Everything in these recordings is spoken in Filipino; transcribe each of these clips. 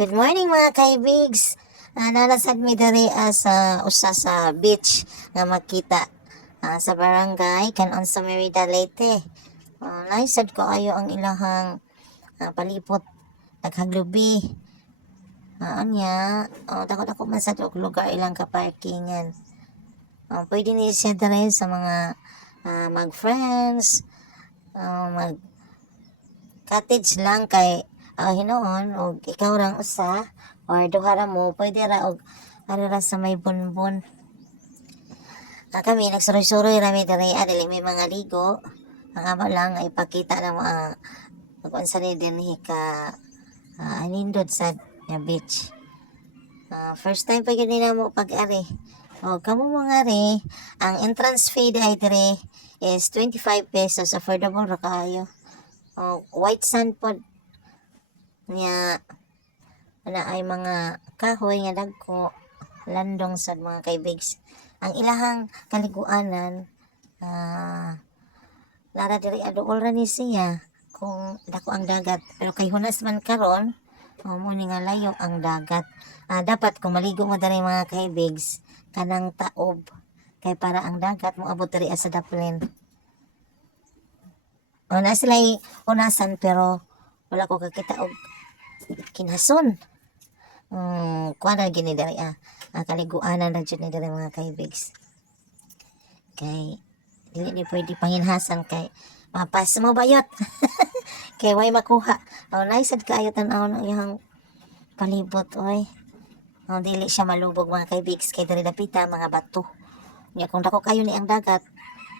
Good morning mga kaibigs. Nalasad mi diri sa usa sa beach nga makita sa barangay kanon sa Merida Leyte. Naisad ko ayo ang ilahang palipot naghaglubi. Anya, dako-dako man sa lugar ilang kaparkingan. Pwede ni siya diri sa mga mag-friends, mag cottage lang kay hinoon og ikaw rang usa or duha ra mo pwede ra og ara ra sa may bunbun. Kami nagsuroy-suroy rami diri dili may mga ligo. Ang amo lang ay pakita na mga kung saan dinhi ka anindot sa beach. First time pa yun nila mo pag-ari. O kamo mga ari, ang entrance fee diri is 25 pesos, affordable ra kaayo. White sand pod niya na ay mga kahoy nga dagko landong sa mga kaibigs. Ang ilahang kaliguanan lara diri aduol ra ni siya kung dako ang dagat, pero kay hunas man karon mo ni nga layo ang dagat. Dapat kung maligo mo diri mga kaibigs kanang taob kay para ang dagat mo abot diri sa daplin. Na sila'y unasan pero wala ko kakita og kinason. Kuha na gini diri kaliguanan na dyan ni diri mga kaibigs. Kay dili ni pwede panginhasan kay mapas mo bayot. Kay way makuha. Naisad kaayo tan-aw ng iyang palibot oy. Dili siya malubog mga kaibigs kay diri dapita mga bato. Nya kung dako kayo ni ang dagat,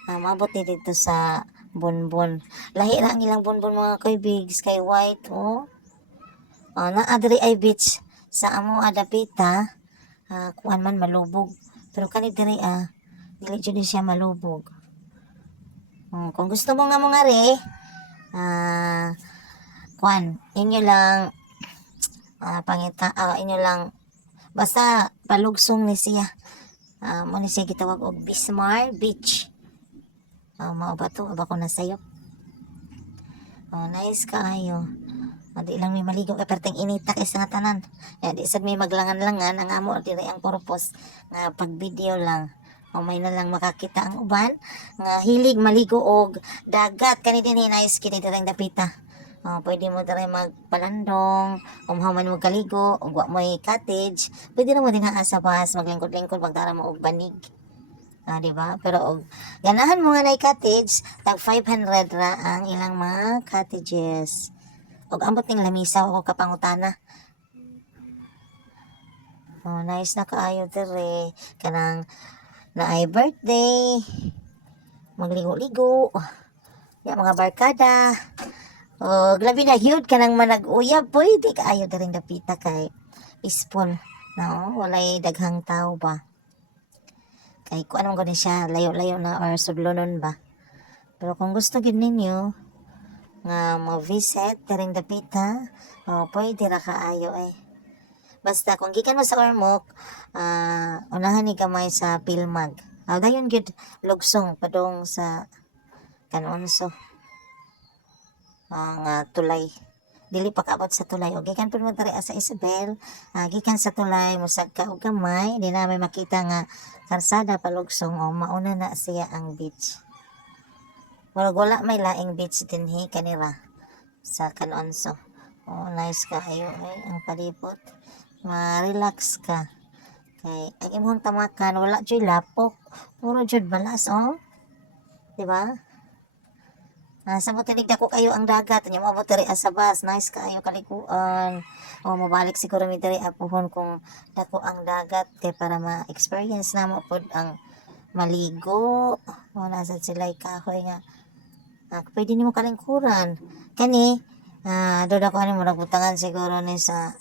maabot ni dito sa bonbon. Lahi ra ang ilang bonbon mga kaibigs kay white na diri ay beach sa amo adapita kuan man malubog. Pero kani diri dili jud siya malubog. Kung gusto mo nga mga re kuan inyo lang pangita inyo lang basta palugsong ni siya. Mo ni siya gitawag og Bismar Beach. Mao ba to? Aba ko na sayo. Nice kaayo. Di lang may maligo kay perteng inita kay sa nga tanan. Di sad may maglangan-langan ang amo diri ang purpose nga pag video lang. May na lang makakita ang uban nga hilig maligo og dagat kani dinhi nice kini diri ang dapita. Pwede mo diri magpalandong, man mo kaligo, ug wa mo'y cottage, pwede na mo din sa bus maglingkod-lingkod pagdara mo og banig. Di ba? Pero og ganahan mo nga na cottage, tag 500 ra ang ilang mga cottages. Og ambot ning lamisa o kapangutana. Nice na kaayo dire kanang naay birthday, magligo-ligo, ya mga barkada. Labi na yun kanang manag-uyab, pwede kaayo diring dapita kay peaceful. Walay daghang tao ba. Kay kung anong gani siya, layo-layo na or sudlonon ba. Pero kung gusto gid ninyo nga mo-visit diring dapita, pwede ra kaayo Basta kung gikan mo sa Ormoc, unahan ni gamay sa Pilmag. Dayon gid lugsong padung sa Kanonso. Nga tulay. Dili pa kaabot sa tulay. O gikan pud mo diri sa Isabel, gikan sa tulay musag ka og gamay, di na may makita nga karsada palugsong mauna na siya ang beach. Wala may laing beach dinhi kanira sa Kanonso. Nice kaayo ang palibot. Ma-relax ka. Kay ang imong tamakan wala jud lapok, puro jud balas di ba? Sa mo tinig dako kayo ang dagat, nya mo diri sa bus, nice kaayo kalikuan. Mabalik siguro mi diri apuhon kung dako ang dagat kay para ma-experience na mo pod ang maligo. Nasa sila'y kahoy nga pwede nimo kalingkuran. Kani doon ako mo nagbutangan siguro ni sa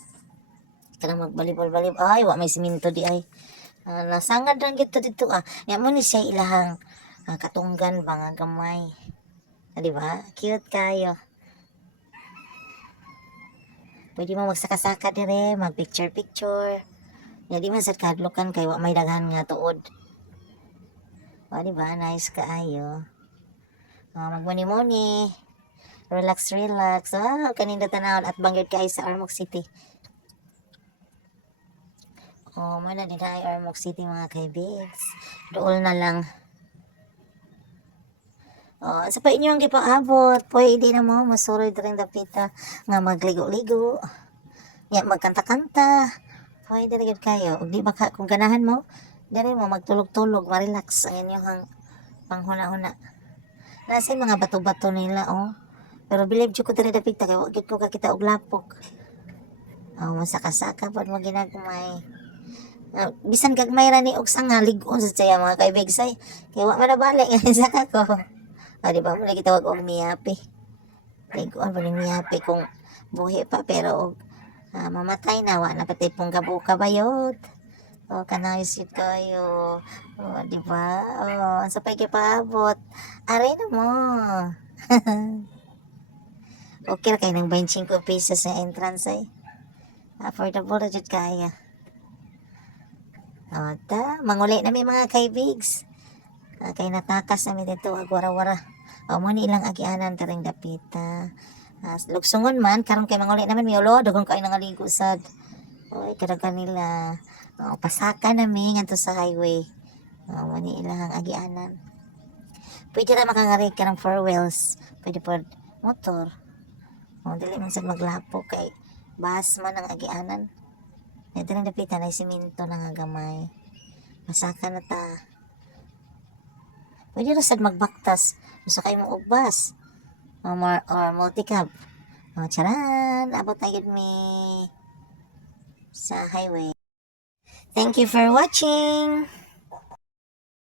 kanang magbalibol-balib. Wa may siminto di ay. Nasangad lang gito dito Nya mo ni siya ilahang katunggan ba nga gamay. Di ba? Cute kayo. Pwede mo magsaka-saka dire, mag-picture-picture. Di man sad kadlokan kay wa may daghan nga tuod. Di ba? Nice kaayo. Magmuni-muni. Relax. Kaninda tanawon at banggit kay sa Ormoc City. Oh, mo na din ay Ormoc City mga kaibigs. Dool na lang. Oh, sa pa inyo ang gipaabot, pwede na mo masuroy ring dapita nga magligo-ligo. Ya magkanta-kanta. Pwede rin kayo. Ug di ba kung ganahan mo, diri mo magtulog-tulog, ma-relax ang inyong panghuna-huna. Nasa mga bato-bato nila, oh. Pero believe ko diri dapita kay wa gyud ko kakita og lapok. Oh, masaka-saka pud mo ginagmay. Bisan gagmay ra ni og sanga lig-on sa saya mga kaibigsay. Kay wa man nabalik nga saka ko. Ah, di ba mo lagi tawag og miyapi. Lig-on pa ni miyapi kung buhi pa pero mamatay na wa na pati pong gabuka bayot. O kanayos yun kayo. O di ba? O sa pagkipaabot. Aray na mo. Okay ra kay nang 25 pesos sa entrance ay. Affordable ra jud kaya. O ta, manguli na may mga kaibigs. Kay natakas na mi dito agwara-wara. O mo ni ilang agianan karing dapita. Lugsungon man karon kay manguli naman mi ulo dugong kay nangaligo sad. Oy kada kanila. O pasaka na mi ngadto sa highway. O mo ni ilang agianan. Pwede ra makangari ka ng 4 wheels. Pwede pod motor. O dili man sad maglapo kay bus man ang agianan. Dito na dapitan ay simento na nga gamay. Masaka na ta. Pwede ra sad magbaktas. Gusto kayo mo og bus. Or multi-cab. O charan, abot na yun mi sa highway. Thank you for watching.